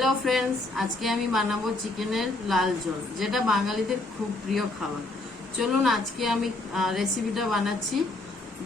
Hello friends, আজকে আমি বানাবো চিকেনের লাল ঝোল, যেটা বাঙালিদের খুব প্রিয় খাবার। চলুন আজকে আমি রেসিপিটা বানাচ্ছি,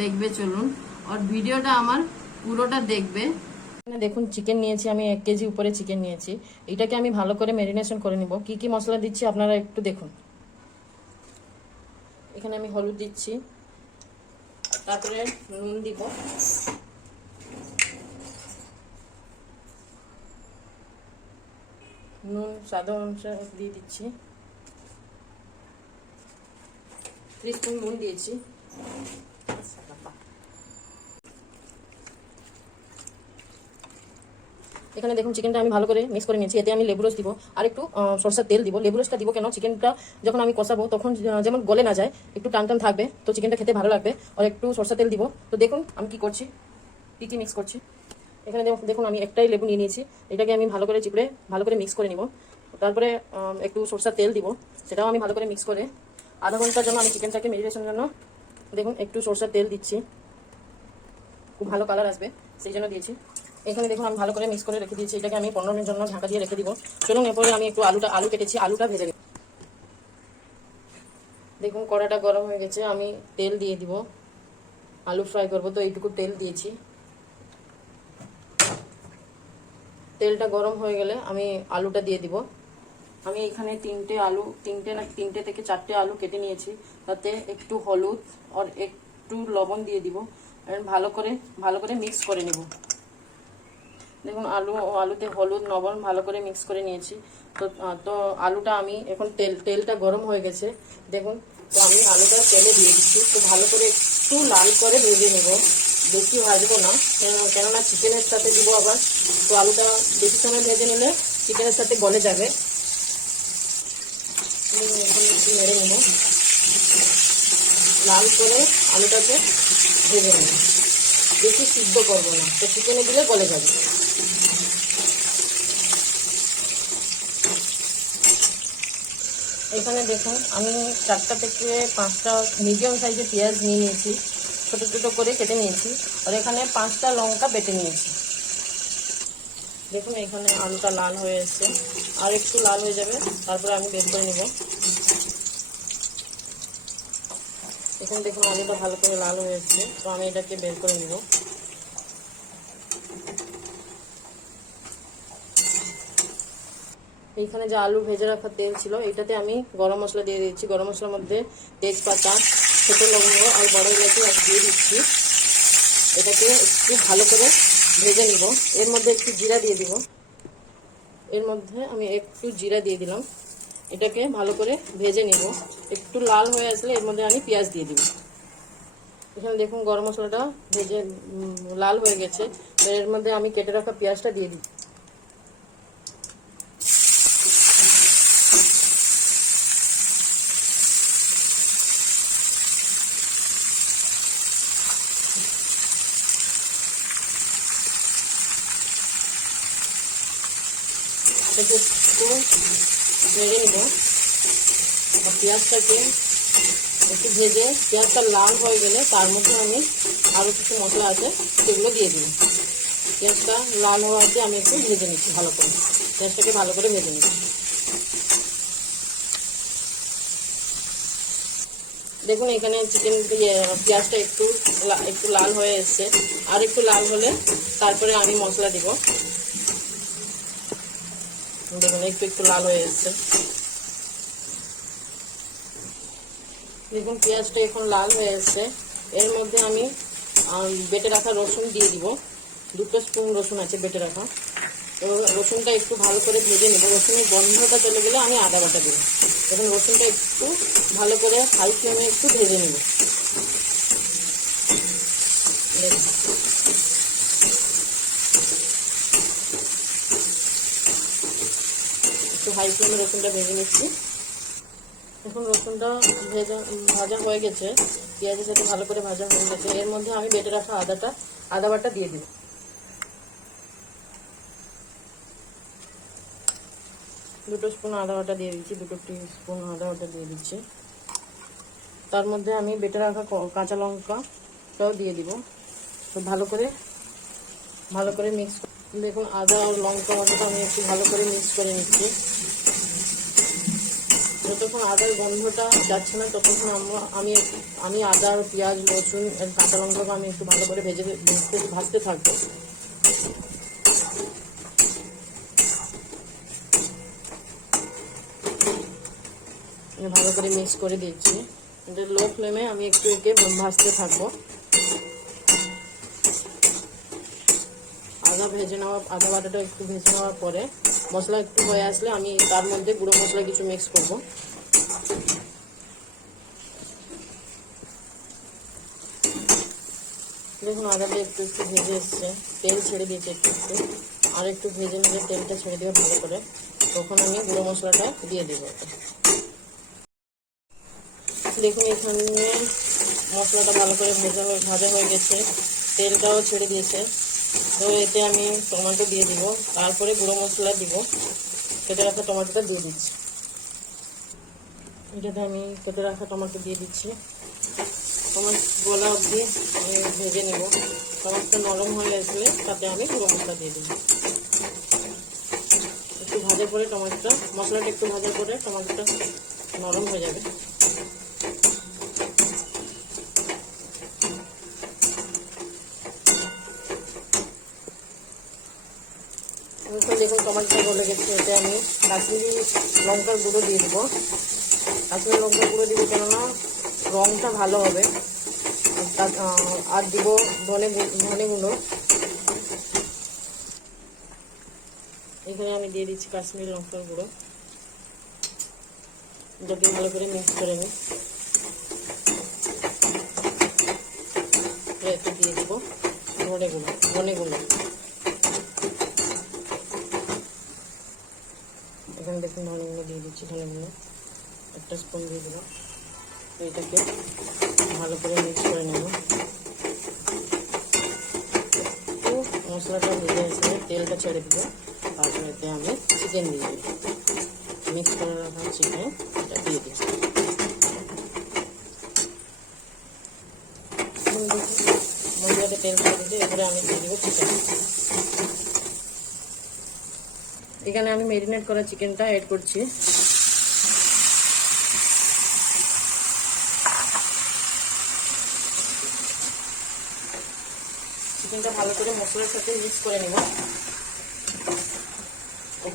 দেখবে। চলুন, আর ভিডিওটা আমার পুরোটা দেখবে। দেখুন, চিকেন নিয়েছি আমি 1 কেজি উপরে চিকেন নিয়েছি। এটাকে আমি ভালো করে ম্যারিনেশন করে নিব। কি কি মশলা দিচ্ছি আপনারা একটু দেখুন। এখানে আমি হলুদ দিচ্ছি, তারপরে নুন দিব, নুন স্বাদ অনুসারে দিয়ে দিচ্ছি, 3 স্পুন নুন দিয়েছি। এখানে দেখুন চিকেনটা আমি ভালো করে মিক্স করে নিয়েছি। এতে আমি লেবু রস দিব আর একটু সরষের তেল দিব। লেবু রসটা দিব কেন, চিকেনটা যখন আমি কষাবো তখন যেমন গলে না যায়, একটু টান টান থাকবে, তো চিকেনটা খেতে ভালো লাগবে। আর একটু সরষের তেল দিব। তো দেখুন আমি কি করছি, কি মিক্স করছি। এখানে দেখুন আমি একটাই লেবু নিয়ে নিয়েছি। এটাকে আমি ভালো করে চিপড়ে ভালো করে মিক্স করে নিব। তারপরে একটু সরষের তেল দিব, সেটাও আমি ভালো করে মিক্স করে আধা ঘন্টার জন্য আমি চিকেনটাকে ম্যারিনেশনের জন্য দেখুন একটু সরষের তেল দিচ্ছি, খুব ভালো কালার আসবে সেই জন্য দিয়েছি। এখানে দেখুন আমি ভালো করে মিক্স করে রেখে দিয়েছি। এটাকে আমি 15 মিনিটের জন্য ঢাকা দিয়ে রেখে দিব। চলুন এরপরে আমি একটু আলু কেটেছি, আলুটা ভেজে নিই। দেখুন কড়াটা গরম হয়ে গেছে, আমি তেল দিয়ে দিব। আলু ফ্রাই করবো তো এইটুকু তেল দিয়েছি। তেলটা গরম হয়ে গেলে আমি আলুটা দিয়ে দিব। আমি এখানে তিনটে থেকে চারটে আলু কেটে নিয়েছি। তাতে একটু হলুদ আর একটু লবণ দিয়ে দিব। ভালো করে মিক্স করে নিব। দেখুন আলুতে হলুদ লবণ ভালো করে মিক্স করে নিয়েছি। তো আলুটা আমি এখন তেলটা গরম হয়ে গেছে। দেখুন, তো আমি আলুটা তেলে দিয়ে দিচ্ছি। তো ভালো করে একটু লাল করে ভেজে নেব, বেশি ভাজবো না, কেননা চিকেনের সাথে দিব আবার। তো আলুটা বেশি সময় ভেজে নিলে চিকেনের সাথে গলে যাবে। এখন একটু নেড়ে নেব, লাল করে আলুটাকে ভেজে নেব, বেশি সিদ্ধ করবো না, তো চিকেনে দিলে গলে যাবে। এখানে দেখুন আমি 4টা থেকে 5টা মিডিয়াম সাইজের পেঁয়াজ নিয়ে নিয়েছি, ছোটো ছোটো করে কেটে নিয়েছি। আর এখানে 5টা লঙ্কা বেটে নিয়েছি। দেখুন এখানে আলুটা লাল হয়ে এসছে, আর একটু লাল হয়ে যাবে, তারপরে আমি বের করে নেব। দেখুন আলুটা ভালো করে লাল হয়ে এসছে, তো আমি এটাকে বের করে নেব। এইখানে যে আলু ভেজে রাখা তেল ছিল, এটাতে আমি গরম মশলা দিয়ে দিচ্ছি। গরম মশলার মধ্যে তেজপাতা, ছোটো লবঙ্গ আর বড় এলাচি দিয়ে দিচ্ছি। এটাকে একটু ভালো করে ভেজে নিব। এর মধ্যে একটু জিরা দিয়ে দিব। এর মধ্যে আমি একটু জিরা দিয়ে দিলাম। এটাকে ভালো করে ভেজে নিব। একটু লাল হয়ে আসলে এর মধ্যে আমি পেঁয়াজ দিয়ে দিব। এখানে দেখুন গরম মশলাটা ভেজে লাল হয়ে গেছে। এর মধ্যে আমি কেটে রাখা পেঁয়াজটা দিয়ে দিই। একটু ভেজে নিব। আর পেঁয়াজটাকে একটু ভেজে পেঁয়াজটা লাল হয়ে গেলে তার মধ্যে আমি আরও কিছু মশলা আছে সেগুলো দিয়ে দিব। পেঁয়াজটা লাল হওয়া অবধি আমি একটু ভেজে নিচ্ছি, ভালো করে পেঁয়াজটাকে ভালো করে ভেজে নিচ্ছি। দেখুন এখানে চিকেন পেঁয়াজটা একটু লাল হয়ে এসছে। আর একটু লাল হলে তারপরে আমি মশলা দিব। দেখুন একটু লাল হয়ে এসছে। দেখুন পেঁয়াজটা এখন লাল হয়ে এসছে। এর মধ্যে আমি বেটে রাখা রসুন দিয়ে দিব। 2 স্পুন রসুন আছে বেটে রাখা। তো রসুনটা একটু ভালো করে ভেজে নেব। রসুনের গন্ধটা চলে গেলে আমি আদা বাটা দেবো। এখন রসুনটা একটু ভালো করে হাই ফ্লেমে একটু ভেজে নেব। একটু হাই ফ্লেমে রসুনটা ভেজে নিচ্ছি। এখন রসুনটা ভাজা হয়ে গেছে, পেঁয়াজের সাথে ভালো করে ভাজা হয়ে গেছে। এর মধ্যে আমি বেটে রাখা আদা বাটা দিয়ে দিব। 2 স্পুন আদা বাটা দিয়ে দিচ্ছি, 2 টিস্পুন আদা বাটা দিয়ে দিচ্ছি। তার মধ্যে আমি বেটে রাখা কাঁচা লঙ্কাটাও দিয়ে দিব। তো ভালো করে মিক্স দেখুন আদা আর লঙ্কা বাটাটা আমি একটু ভালো করে মিক্স করে নিচ্ছি। যতক্ষণ আদার গন্ধটা যাচ্ছে না ততক্ষণ আমি আদা আর পেঁয়াজ রসুন আর কাঁচা লঙ্কাকে আমি একটু ভালো করে ভাজতে থাকবো। ভালো করে মিক্স করে দিচ্ছি। লো ফ্লেমে আমি একটু একে ভাজতে থাকবো। আদা বাটাটা একটু ভেজে নেওয়ার পরে মশলা একটু হয়ে আসলে আমি তার মধ্যে গুঁড়ো মশলা কিছু মিক্স করব। দেখুন আদাটা একটু একটু ভেজে এসছে, তেল ছেড়ে দিয়েছে একটু একটু, আর একটু ভেজে নিলে তেলটা ছেড়ে দেবে ভালো করে, তখন আমি গুঁড়ো মশলাটা দিয়ে দেবো। দেখুন এখানে মশলাটা ভালো করে ভাজা হয়ে গেছে, তেলটাও ছেড়ে দিয়েছে। তো এতে আমি টমেটো দিয়ে দিব, তারপরে গুঁড়ো মশলা দিব। কেটে রাখা টমেটোটা দিয়ে দিচ্ছি। এটাতে আমি কেটে রাখা টমেটো দিয়ে দিচ্ছি। টমেটো গলা অবধি আমি ভেজে নেব। টমেটো নরম হয়ে আসলে তাতে আমি গুঁড়ো মশলা দিয়ে দেবো। একটু ভাজার পরে মশলাটা একটু ভাজার পরে টমেটোটা নরম হয়ে যাবে। দেখুন টমেটোটা গলে গেছে। এতে আমি কাশ্মীরি লঙ্কার গুঁড়ো দিয়ে দেবো। কাশ্মীরি লঙ্কার গুঁড়ো দিব কেননা রঙটা ভালো হবে। আর দিব ধনে গুঁড়ো। এখানে আমি দিয়ে দিচ্ছি কাশ্মীরি লঙ্কার গুঁড়ো। এটাকে ভালো করে মিক্স করে নিই। এতে দিয়ে দিব ধনে গুঁড়ো। এখানে দেখুন ধনে গুঁড়ো দিয়ে দিচ্ছি। ধনে গুঁড়ো একটা স্পুন দিয়ে দেবো। তো এটাকে ভালো করে মিক্স করে নেব। মশলাটা ভেজে আসলে তেলটা ছেড়ে দেবো। তারপরে এতে আমি চিকেন দিয়ে দেবো। মিক্স করে রাখা চিকেনটা দিয়ে দিচ্ছি। মশলাটা তেল ছেড়ে দিতে এবারে আমি দিয়ে দেবো চিকেন। এখানে আমি ম্যারিনেট করা চিকেনটা অ্যাড করছি। চিকেনটা ভালো করে মশলার সাথে মিক্স করে নেব।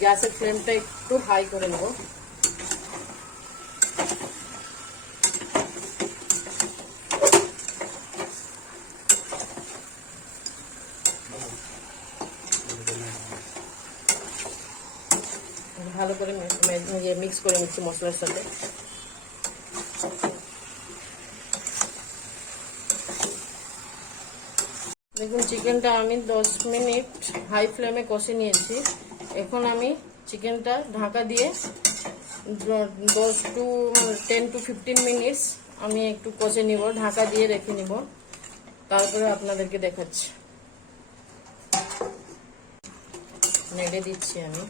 গ্যাসের ফ্লেমটা একটু হাই করে নেব। ভালো করে মিক্স করে নিচ্ছি মশলার সাথে। দেখুন চিকেনটা আমি 10 মিনিট হাই ফ্লেমে কষে নিয়েছি। এখন আমি চিকেনটা ঢাকা দিয়ে 10 to 15 মিনিটস আমি একটু কষে নিব, ঢাকা দিয়ে রেখে নিব। তারপরে আপনাদেরকে দেখাচ্ছি। নেড়ে দিচ্ছি আমি।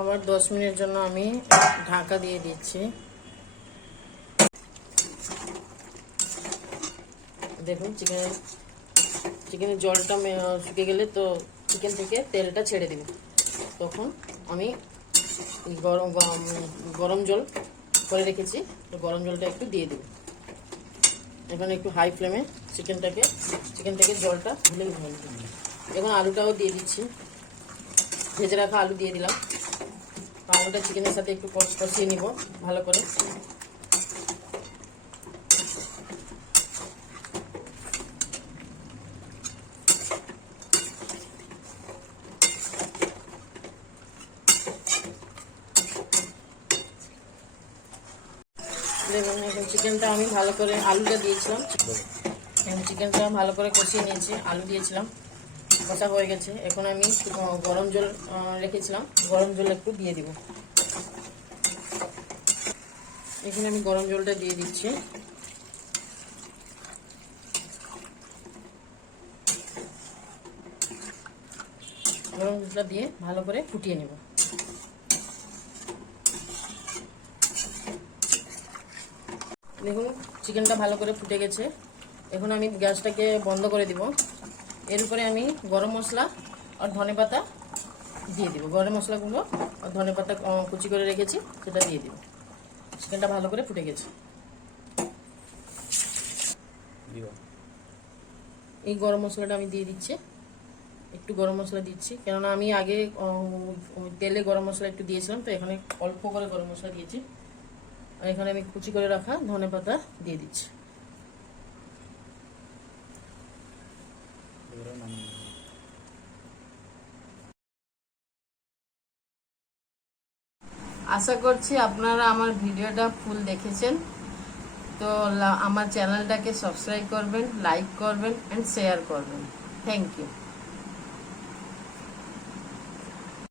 আবার 10 মিনিটের জন্য আমি ঢাকা দিয়ে দিচ্ছি। দেখুন চিকেনের জলটা শুকিয়ে গেলে তো চিকেন থেকে তেলটা ছেড়ে দেবে, তখন আমি গরম জল করে রেখেছি, তো গরম জলটা একটু দিয়ে দেব। এখন একটু হাই ফ্লেমে চিকেন থেকে জলটা ঢেলে ভালো। এখন আলুটাও দিয়ে দিচ্ছি। ভেজে রাখা আলু দিয়ে দিলাম। আলুটা চিকেনের সাথে একটু কষিয়ে নিব ভালো করে। দেখুন এখন চিকেনটা আমি ভালো করে আলুটা দিয়েছিলাম। চিকেনটা ভালো করে কষিয়ে নিয়েছি, আলু দিয়েছিলাম, কষা হয়ে গেছে। এখন আমি গরম জল রেখেছিলাম, গরম জল একটু দিয়ে দিব। এখানে আমি গরম জলটা দিয়ে দিচ্ছি। গরম জলটা দিয়ে ভালো করে ফুটিয়ে নেব। দেখুন চিকেনটা ভালো করে ফুটে গেছে। এখন আমি গ্যাসটাকে বন্ধ করে দিব। এর উপরে আমি গরম মশলা আর ধনেপাতা দিয়ে দিব। গরম মশলাগুলো আর ধনেপাতা কুচি করে রেখেছি সেটা দিয়ে দিব। চিকেনটা ভালো করে ফুটে গেছে। এই গরম মশলাটা আমি দিয়ে দিচ্ছি। একটু গরম মশলা দিচ্ছি, কেননা আমি আগে তেলে গরম মশলা একটু দিয়েছিলাম, তো এখানে অল্প করে গরম মশলা দিয়েছি। আর এখানে আমি কুচি করে রাখা ধনেপাতা দিয়ে দিচ্ছি। আশা করছি আপনারা আমার ভিডিওটা ফুল দেখেছেন। তো আমার চ্যানেলটাকে সাবস্ক্রাইব করবেন, লাইক করবেন এন্ড শেয়ার করবেন। Thank you.